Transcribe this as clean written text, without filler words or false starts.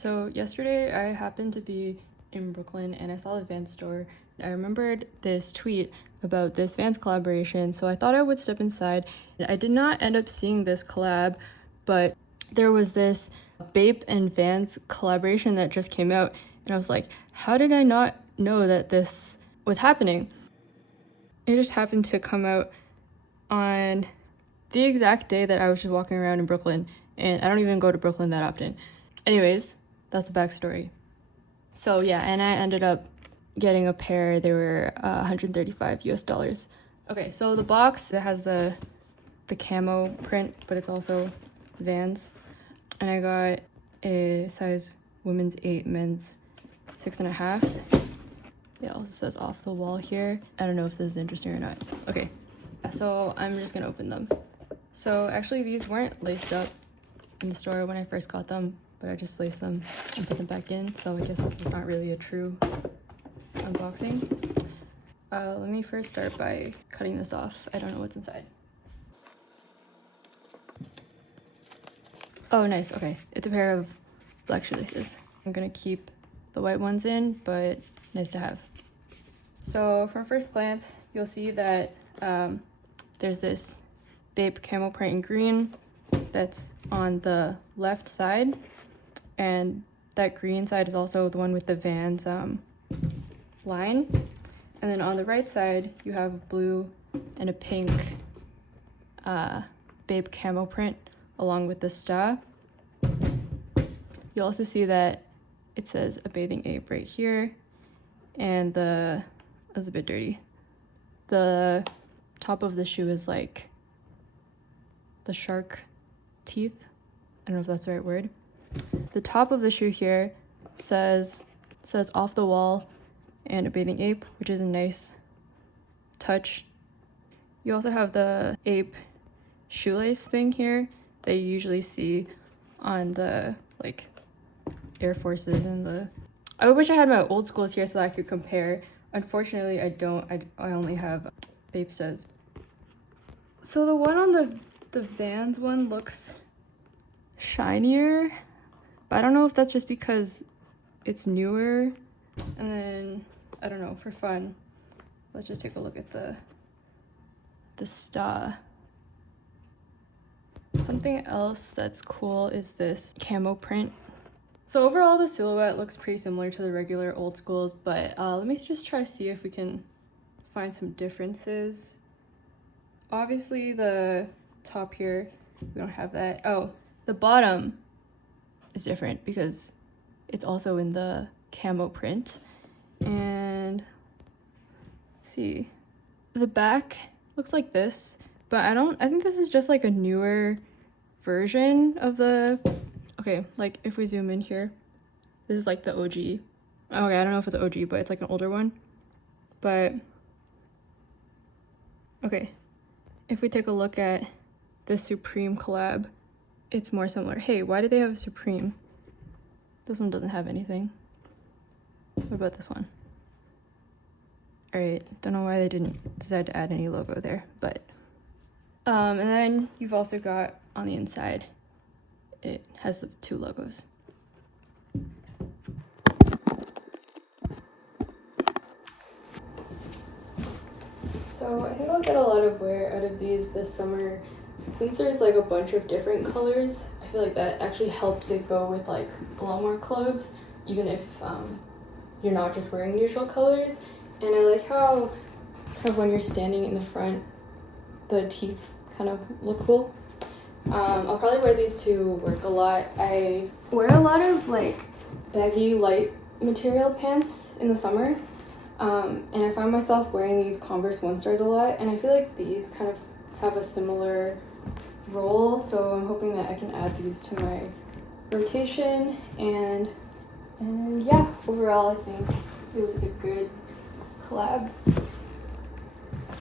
So yesterday I happened to be in Brooklyn and I saw the Vans store. I remembered this tweet about this Vans collaboration, so I thought I would step inside. I did not end up seeing this collab, but there was this BAPE and Vans collaboration that just came out, and I was like, how did I not know that this was happening? It just happened to come out on the exact day that I was just walking around in Brooklyn, and I don't even go to Brooklyn that often. Anyways, that's the backstory. So yeah, and I ended up getting a pair. They were $135 US. Okay, so the box, it has the camo print, but it's also Vans. And I got a size women's 8, men's 6.5. It also says off the wall here. I don't know if this is interesting or not. Okay, so I'm just gonna open them. So actually these weren't laced up in the store when I first got them, but I just laced them and put them back in. So I guess this is not really a true unboxing. Let me first start by cutting this off. I don't know what's inside. Oh, nice. Okay, it's a pair of black shoelaces. I'm gonna keep the white ones in, but nice to have. So from first glance, you'll see that there's this BAPE camo print in green that's on the left side, and that green side is also the one with the Vans line. And then on the right side, you have a blue and a pink BAPE camo print along with the star. You'll also see that it says a bathing ape right here, and that's a bit dirty. The top of the shoe is like the shark teeth. I don't know if that's the right word. The top of the shoe here says off the wall and a bathing ape, which is a nice touch. You also have the ape shoelace thing here that you usually see on the like Air Forces and the... I wish I had my old schools here so that I could compare. Unfortunately, I don't. I only have BAPE says. So the one on the Vans one looks shinier, but I don't know if that's just because it's newer. And then, I don't know, for fun, let's just take a look at the star. Something else that's cool is this camo print. So overall, the silhouette looks pretty similar to the regular old schools, but let me just try to see if we can find some differences. Obviously, the top here, we don't have that. Oh, the bottom is different because it's also in the camo print. And let's see, the back looks like this, but I think this is just like a newer version of the... Okay, like if we zoom in here, this is like the OG. Okay, I don't know if it's OG, but it's like an older one. But okay, if we take a look at the Supreme collab, it's more similar. Hey, why do they have a Supreme? This one doesn't have anything. What about this one? All right, don't know why they didn't decide to add any logo there, but and then you've also got on the inside, it has the 2 logos. So I think I'll get a lot of wear out of these this summer. Since there's like a bunch of different colors, I feel like that actually helps it go with like a lot more clothes, even if you're not just wearing neutral colors. And I like how kind of when you're standing in the front, the teeth kind of look cool. I'll probably wear these to work a lot. I wear a lot of like baggy light material pants in the summer, and I find myself wearing these Converse 1 Stars a lot, and I feel like these kind of have a similar role, so I'm hoping that I can add these to my rotation. And yeah, overall I think it was a good collab.